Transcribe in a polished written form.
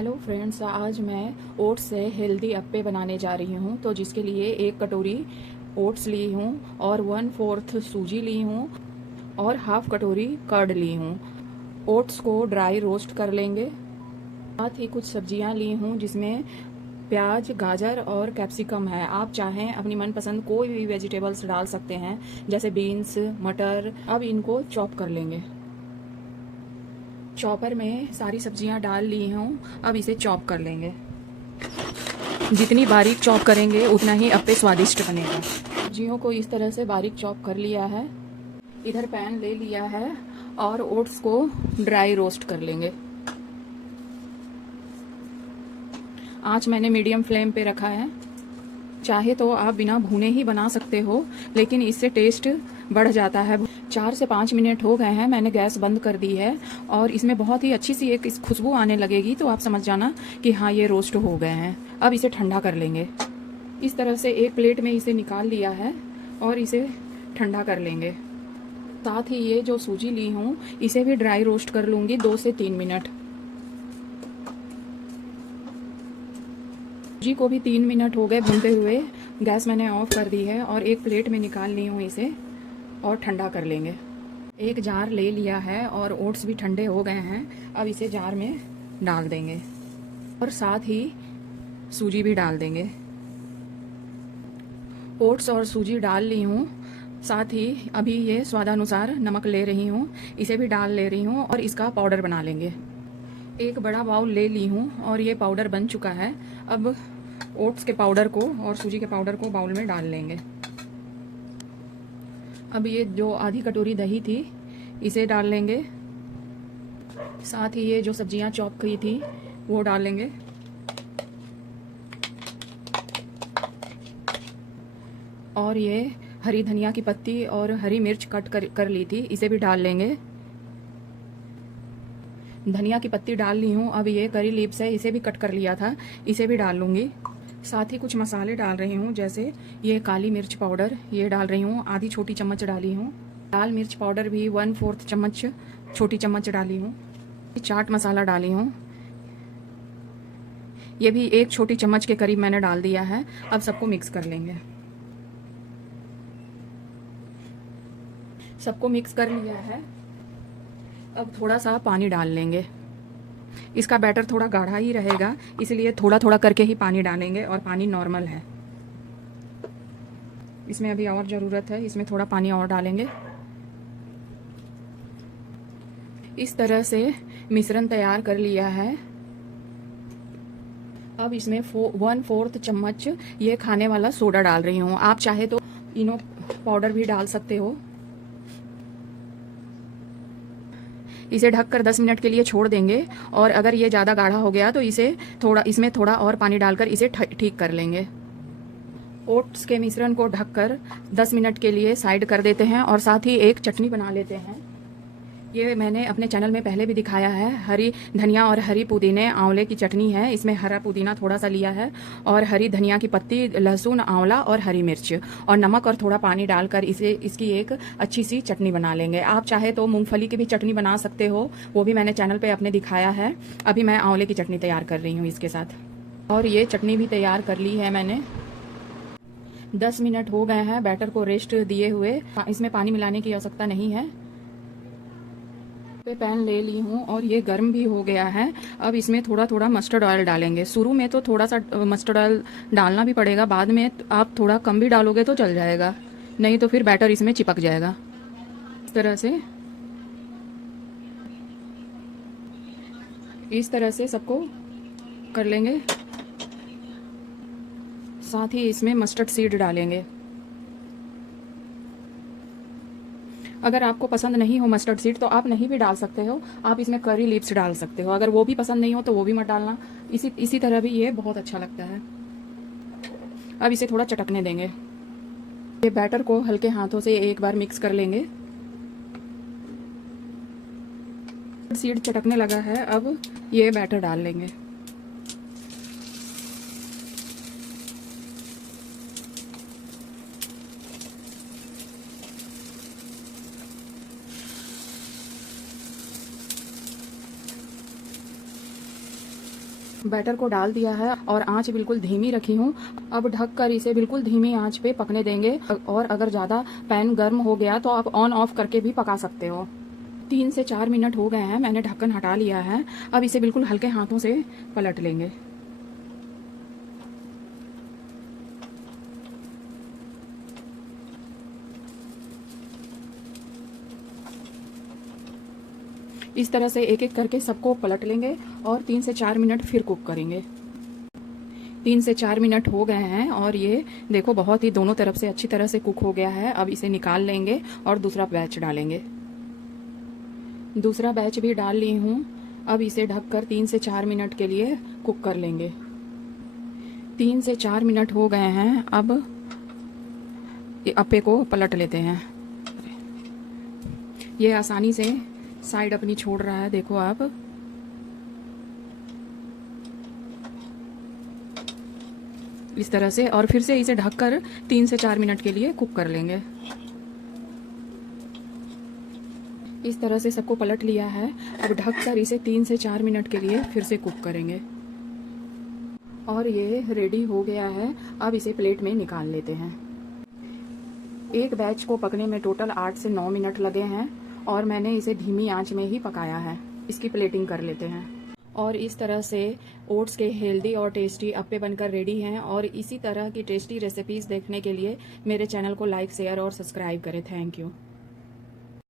Hello friends, आज मैं oats से हेल्दी अप्पे बनाने जा रही हूँ। तो जिसके लिए 1 कटोरी ओट्स ली हूँ और 1/4 सूजी ली हूँ और हाफ कटोरी कर्ड ली हूँ। ओट्स को ड्राई रोस्ट कर लेंगे। साथ ही कुछ सब्जियाँ ली हूँ जिसमें प्याज, गाजर और कैप्सिकम है। आप चाहें अपनी मनपसंद कोई भी वेजिटेबल्स डाल सकते हैं, जैसे बीन्स, मटर। अब इनको चॉप कर लेंगे। चॉपर में सारी सब्जियां डाल ली हूँ। अब इसे चॉप कर लेंगे। जितनी बारीक चॉप करेंगे उतना ही अप्पे स्वादिष्ट बनेगा। सब्जियों को इस तरह से बारीक चॉप कर लिया है। इधर पैन ले लिया है और ओट्स को ड्राई रोस्ट कर लेंगे। आँच मैंने मीडियम फ्लेम पे रखा है। चाहे तो आप बिना भुने ही बना सकते हो, लेकिन इससे टेस्ट बढ़ जाता है। 4 से 5 मिनट हो गए हैं, मैंने गैस बंद कर दी है और इसमें बहुत ही अच्छी सी एक खुशबू आने लगेगी, तो आप समझ जाना कि हाँ, ये रोस्ट हो गए हैं। अब इसे ठंडा कर लेंगे। इस तरह से एक प्लेट में इसे निकाल लिया है और इसे ठंडा कर लेंगे। साथ ही ये जो सूजी ली हूँ इसे भी ड्राई रोस्ट कर लूँगी 2 से 3 मिनट। सूजी को भी 3 मिनट हो गए भूनते हुए। गैस मैंने ऑफ कर दी है और एक प्लेट में निकाल ली हूँ इसे और ठंडा कर लेंगे। एक जार ले लिया है और ओट्स भी ठंडे हो गए हैं। अब इसे जार में डाल देंगे और साथ ही सूजी भी डाल देंगे। ओट्स और सूजी डाल ली हूँ। साथ ही अभी ये स्वादानुसार नमक ले रही हूँ, इसे भी डाल ले रही हूँ और इसका पाउडर बना लेंगे। एक बड़ा बाउल ले ली हूँ और ये पाउडर बन चुका है। अब ओट्स के पाउडर को और सूजी के पाउडर को बाउल में डाल लेंगे। अब ये जो आधी कटोरी दही थी इसे डाल लेंगे। साथ ही ये जो सब्जियां चॉप की थी वो डाल लेंगे और ये हरी धनिया की पत्ती और हरी मिर्च कट कर ली थी, इसे भी डाल लेंगे। धनिया की पत्ती डाल ली हूँ। अब ये करी लीव्स है, इसे भी कट कर लिया था, इसे भी डाल लूँगी। साथ ही कुछ मसाले डाल रही हूँ, जैसे ये काली मिर्च पाउडर ये डाल रही हूँ, आधी छोटी चम्मच डाली हूँ। लाल मिर्च पाउडर भी 1/4 चम्मच छोटी चम्मच डाली हूँ। चाट मसाला डाली हूँ, ये भी 1 छोटी चम्मच के करीब मैंने डाल दिया है। अब सबको मिक्स कर लेंगे। सबको मिक्स कर लिया है। अब थोड़ा सा पानी डाल लेंगे। इसका बैटर थोड़ा गाढ़ा ही रहेगा, इसलिए थोड़ा थोड़ा करके ही पानी डालेंगे और पानी नॉर्मल है। इसमें अभी और ज़रूरत है, इसमें थोड़ा पानी और डालेंगे। इस तरह से मिश्रण तैयार कर लिया है। अब इसमें 1/4 चम्मच ये खाने वाला सोडा डाल रही हूँ। आप चाहे तो इनो पाउडर भी डाल सकते हो। इसे ढककर 10 मिनट के लिए छोड़ देंगे और अगर ये ज़्यादा गाढ़ा हो गया तो इसमें थोड़ा और पानी डालकर इसे ठीक कर लेंगे। ओट्स के मिश्रण को ढककर 10 मिनट के लिए साइड कर देते हैं और साथ ही एक चटनी बना लेते हैं। ये मैंने अपने चैनल में पहले भी दिखाया है। हरी धनिया और हरी पुदीने आंवले की चटनी है। इसमें हरा पुदीना थोड़ा सा लिया है और हरी धनिया की पत्ती, लहसुन, आंवला और हरी मिर्च और नमक और थोड़ा पानी डालकर इसकी एक अच्छी सी चटनी बना लेंगे। आप चाहे तो मूंगफली की भी चटनी बना सकते हो, वो भी मैंने चैनल पे अपने दिखाया है। अभी मैं आंवले की चटनी तैयार कर रही हूँ इसके साथ। और ये चटनी भी तैयार कर ली है मैंने। 10 मिनट हो गए हैं बैटर को रेस्ट दिए हुए। इसमें पानी मिलाने की आवश्यकता नहीं है। पैन ले ली हूँ और ये गर्म भी हो गया है। अब इसमें थोड़ा थोड़ा मस्टर्ड ऑयल डालेंगे। शुरू में तो थोड़ा सा मस्टर्ड ऑयल डालना भी पड़ेगा, बाद में आप थोड़ा कम भी डालोगे तो चल जाएगा, नहीं तो फिर बैटर इसमें चिपक जाएगा। इस तरह से सबको कर लेंगे। साथ ही इसमें मस्टर्ड सीड डालेंगे। अगर आपको पसंद नहीं हो मस्टर्ड सीड तो आप नहीं भी डाल सकते हो, आप इसमें करी लीव्स डाल सकते हो। अगर वो भी पसंद नहीं हो तो वो भी मत डालना। इसी तरह भी ये बहुत अच्छा लगता है। अब इसे थोड़ा चटकने देंगे। ये बैटर को हल्के हाथों से एक बार मिक्स कर लेंगे। सीड चटकने लगा है, अब ये बैटर डाल लेंगे। बैटर को डाल दिया है और आंच बिल्कुल धीमी रखी हूँ। अब ढककर इसे बिल्कुल धीमी आंच पे पकने देंगे, और अगर ज़्यादा पैन गर्म हो गया तो आप ऑन ऑफ करके भी पका सकते हो। 3 से 4 मिनट हो गए हैं, मैंने ढक्कन हटा लिया है। अब इसे बिल्कुल हल्के हाथों से पलट लेंगे। इस तरह से एक एक करके सबको पलट लेंगे और 3 से 4 मिनट फिर कुक करेंगे। 3 से 4 मिनट हो गए हैं और ये देखो बहुत ही दोनों तरफ से अच्छी तरह से कुक हो गया है। अब इसे निकाल लेंगे और दूसरा बैच डालेंगे। दूसरा बैच भी डाल ली हूँ। अब इसे ढककर 3 से 4 मिनट के लिए कुक कर लेंगे। 3 से 4 मिनट हो गए हैं। अब अप्पे को पलट लेते हैं। ये आसानी से साइड अपनी छोड़ रहा है, देखो आप। इस तरह से, और फिर से इसे ढककर 3 से 4 मिनट के लिए कुक कर लेंगे। इस तरह से सबको पलट लिया है। अब ढककर इसे 3 से 4 मिनट के लिए फिर से कुक करेंगे और ये रेडी हो गया है। अब इसे प्लेट में निकाल लेते हैं। एक बैच को पकने में टोटल 8 से 9 मिनट लगे हैं और मैंने इसे धीमी आंच में ही पकाया है। इसकी प्लेटिंग कर लेते हैं। और इस तरह से ओट्स के हेल्दी और टेस्टी अप्पे बनकर रेडी हैं। और इसी तरह की टेस्टी रेसिपीज़ देखने के लिए मेरे चैनल को लाइक, शेयर और सब्सक्राइब करें। Thank you.